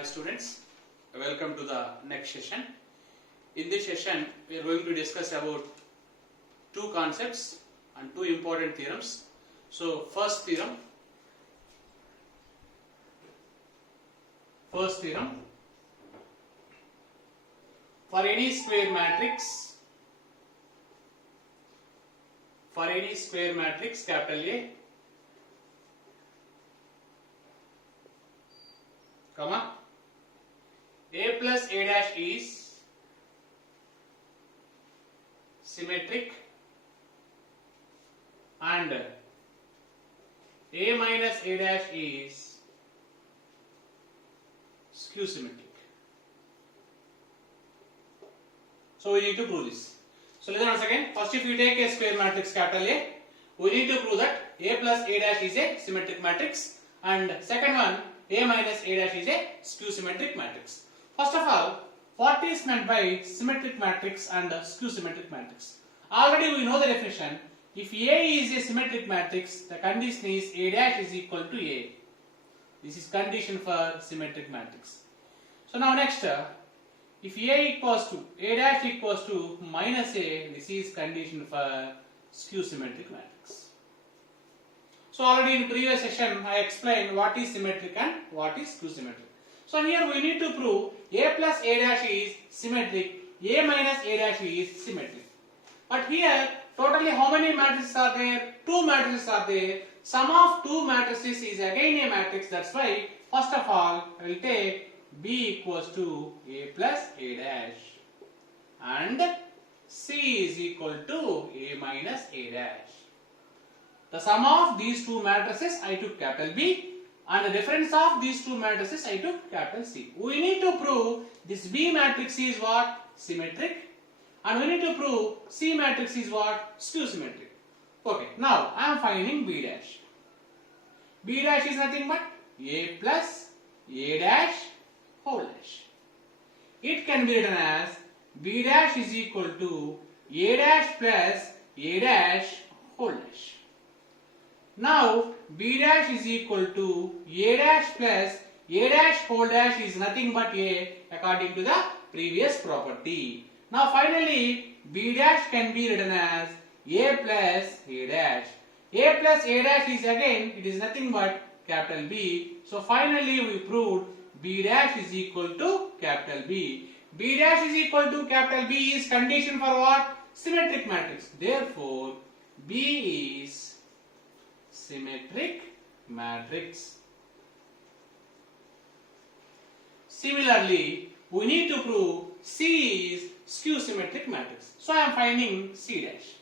Hi students, welcome to the next session. In this session, we are going to discuss about two concepts and two important theorems. So, first theorem, for any square matrix, capital A, comma, A plus A dash is symmetric and A minus A dash is skew symmetric. So we need to prove this. So listen once again. First, if you take a square matrix capital A, we need to prove that A plus A dash is a symmetric matrix, and second one, A minus A dash is a skew symmetric matrix. First of all, what is meant by symmetric matrix and skew symmetric matrix? Already we know the definition. If A is a symmetric matrix, the condition is A dash is equal to A. This is condition for symmetric matrix. So now next, if A equals to A dash equals to minus A, this is condition for skew symmetric matrix. So already in previous session I explained what is symmetric and what is skew symmetric. So here we need to prove A plus A dash is symmetric, A minus A dash is symmetric. But here totally how many matrices are there? Two matrices are there. Sum of two matrices is again a matrix. That's why first of all I will take B equals to A plus A dash and C is equal to A minus A dash. The sum of these two matrices I took capital B and the difference of these two matrices I took capital C. We need to prove this B matrix is what? Symmetric, and we need to prove C matrix is what? Skew symmetric. Okay, now I am finding B dash. B dash is nothing but A plus A dash whole dash. It can be written as B dash is equal to A dash plus A dash whole dash. Now B dash is equal to A dash plus A dash whole dash is nothing but A according to the previous property. Now finally B dash can be written as A plus A dash. A plus A dash is again, it is nothing but capital B. So finally we proved B dash is equal to capital B. B dash is equal to capital B is condition for what? Symmetric matrix. Therefore B is symmetric matrix. Similarly, we need to prove C is skew symmetric matrix. So I am finding C dash.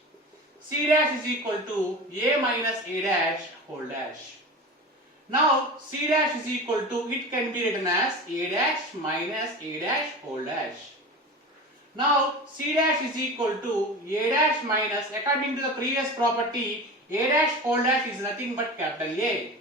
C dash is equal to A minus A dash whole dash. Now C dash is equal to, it can be written as A dash minus A dash whole dash. Now C dash is equal to A dash minus, according to the previous property, A dash whole dash is nothing but capital A.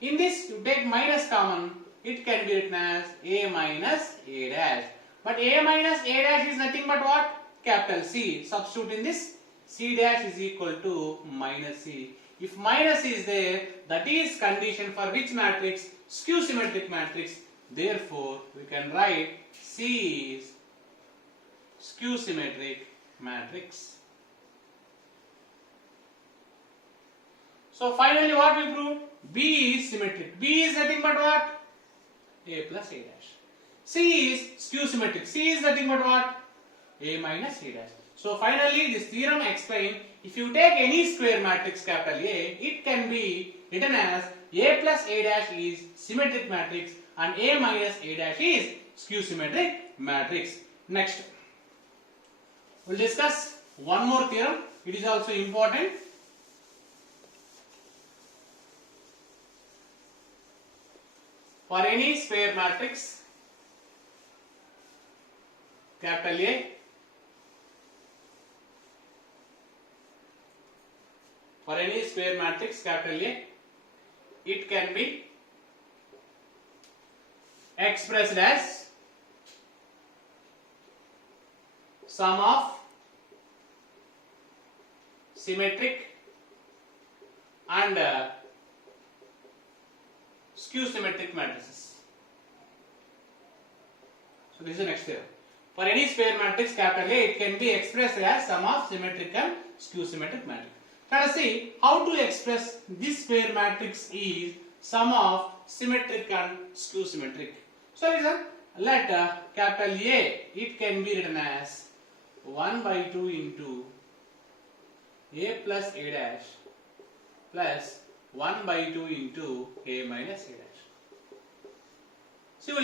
In this you take minus common, it can be written as A minus A dash. But A minus A dash is nothing but what? Capital C. Substitute in this, C dash is equal to minus C. If minus is there, that is condition for which matrix? Skew symmetric matrix. Therefore we can write C is skew symmetric matrix. So finally what we proved? B is symmetric. B is nothing but what? A plus A dash. C is skew symmetric. C is nothing but what? A minus A dash. So finally this theorem explains, if you take any square matrix capital A, it can be written as A plus A dash is symmetric matrix and A minus A dash is skew symmetric matrix. Next, we will discuss one more theorem. It is also important. For any square matrix capital A, for any square matrix capital A, it can be expressed as sum of symmetric and skew symmetric matrices. So this is the next theorem. For any square matrix capital A, it can be expressed as sum of symmetric and skew symmetric matrix. Let us see how to express this square matrix is sum of symmetric and skew symmetric. So listen, let capital A, it can be written as 1 by 2 into A plus A dash plus 1 by 2 into A minus A dash. So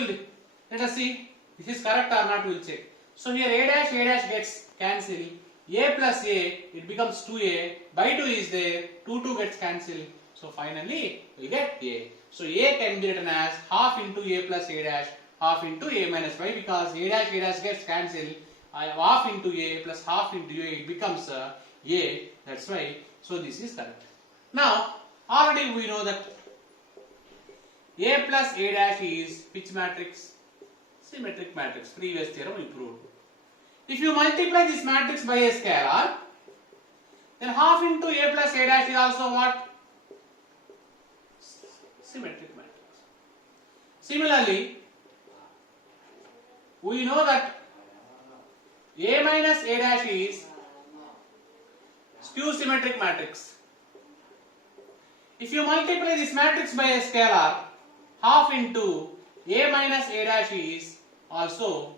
let us see this is correct or not, we will check. So here A dash gets cancelled. A plus A, it becomes 2A, by 2 is there, 2 gets cancelled. So finally we get A. So A can be written as half into A plus A dash, half into A minus Y, because A dash gets cancelled. Half into A plus half into A, it becomes A, that's why. So this is correct. Now already we know that A plus A dash is which matrix? Symmetric matrix. Previous theorem we proved. If you multiply this matrix by a scalar, then half into A plus A dash is also what? Symmetric matrix. Similarly, we know that A minus A dash is skew symmetric matrix. If you multiply this matrix by a scalar, half into A minus A dash is also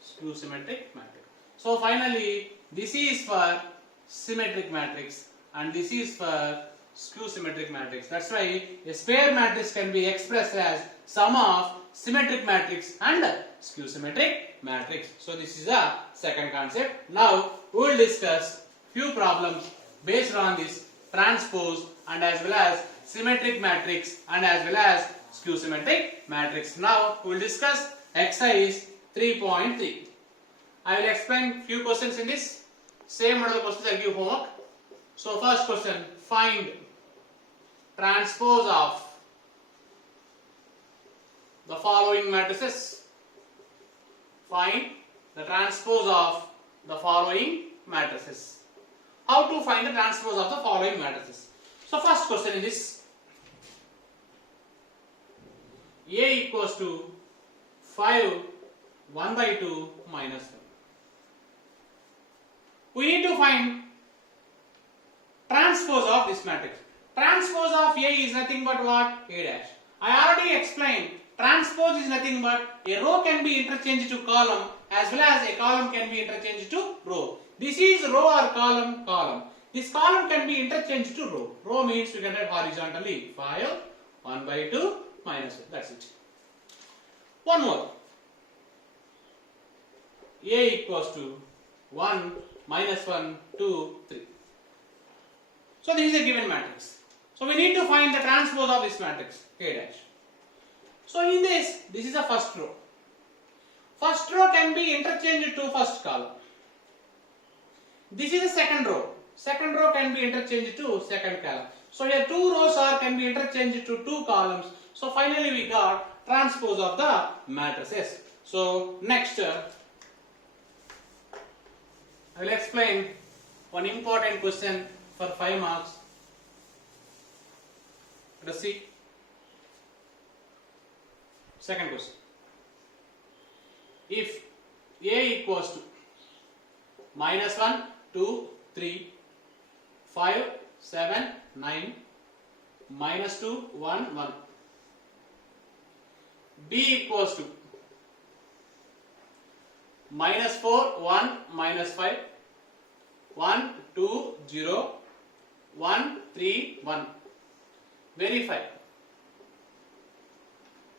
skew symmetric matrix. So finally, this is for symmetric matrix and this is for skew symmetric matrix. That's why a square matrix can be expressed as sum of symmetric matrix and skew symmetric matrix. So this is the second concept. Now we will discuss few problems based on this transpose and as well as symmetric matrix and as well as skew symmetric matrix. Now we will discuss exercise 3.3. I will explain few questions in this. Same model questions I will give homework. So first question, find transpose of the following matrices. Find the transpose of the following matrices. How to find the transpose of the following matrices? So first question in this, A equals to 5, 1 by 2 minus 1. We need to find transpose of this matrix. Transpose of A is nothing but what? A dash. I already explained transpose is nothing but a row can be interchanged to column as well as a column can be interchanged to row. This is row or column, column. This column can be interchanged to row. Row means we can write horizontally 5, 1 by 2 minus 1. That's it. One more. A equals to 1, minus 1, 2, 3. So this is a given matrix. So we need to find the transpose of this matrix, A dash. So in this is the first row. First row can be interchanged to first column. This is the second row. Second row can be interchanged to second column. So here two rows can be interchanged to two columns. So finally we got transpose of the matrices. So next I will explain one important question for 5 marks. Let us see. Second question. If A equals to minus 1, 2, 3, 5, 7, 9, minus 2, 1, 1. B equals to minus 4, 1, minus 5, 1, 2, 0, 1, 3, 1. Verify.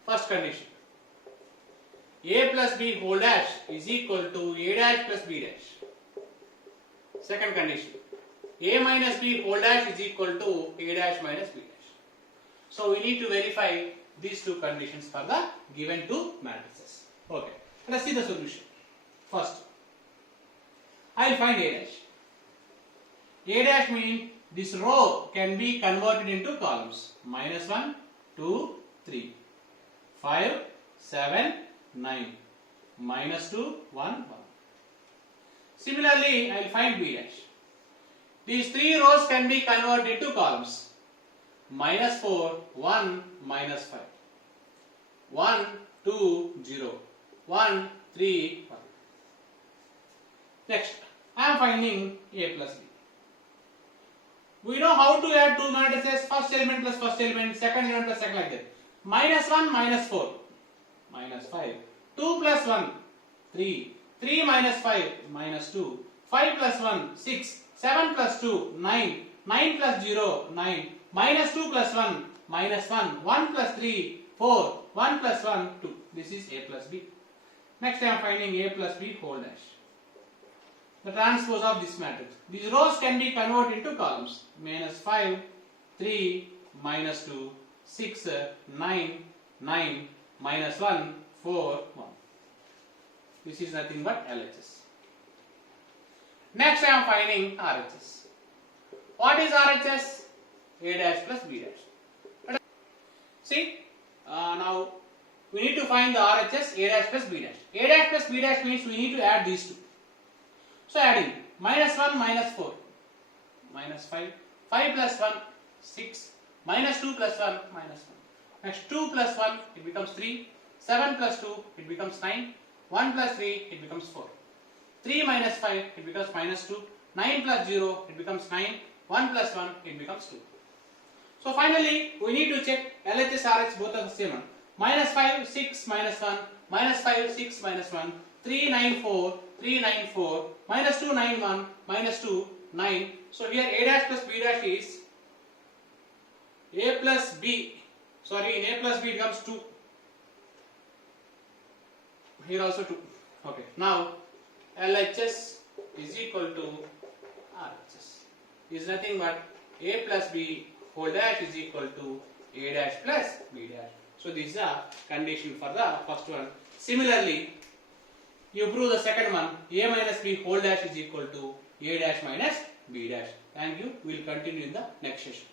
First condition. A plus B whole dash is equal to A dash plus B dash. Second condition. A minus B whole dash is equal to A dash minus B dash. So we need to verify these two conditions for the given two matrices. Okay. Let us see the solution. First, I will find A dash. A dash means this row can be converted into columns. Minus 1, 2, 3, 5, 7, 9, minus 2, 1, 1. Similarly, I will find B dash. These three rows can be converted into columns. Minus 4, 1, minus 5. 1, 2, 0. 1, 3, 1. Next, I am finding A plus B. We know how to add two matrices, first element plus first element, second element plus second, like that. Minus 1, minus 4, minus 5. 2 plus 1, 3. 3 minus 5, minus 2. 5 plus 1, 6. 7 plus 2, 9. 9 plus 0, 9. Minus 2 plus 1, minus 1. 1 plus 3, 4. 1 plus 1, 2. This is A plus B. Next I am finding A plus B whole dash. The transpose of this matrix. These rows can be converted into columns. Minus 5, 3, minus 2, 6, 9, 9, minus 1, 4, 1. This is nothing but LHS. Next I am finding RHS. What is RHS? A dash plus B dash. See, now we need to find the RHS A dash plus B dash. A dash plus B dash means we need to add these two. So adding minus 1, minus 4, minus 5, 5 plus 1, 6, minus 2 plus 1, minus 1. Next 2 plus 1, it becomes 3, 7 plus 2, it becomes 9, 1 plus 3, it becomes 4. 3 minus 5, it becomes minus 2, 9 plus 0, it becomes 9, 1 plus 1, it becomes 2. So finally, we need to check LHS, RH both are the same one. Minus 5, 6, minus 1, minus 5, 6, minus 1, 3, 9, 4, 3, 9, 4, minus 2, 9, 1, minus 2, 9. So here A dash plus B dash is A plus B. Sorry, in A plus B it becomes 2. Here also 2. Okay. Now LHS is equal to RHS. Is nothing but A plus B whole dash is equal to A dash plus B dash. So this is a condition for the first one. Similarly, you prove the second one. A minus B whole dash is equal to A dash minus B dash. Thank you. We will continue in the next session.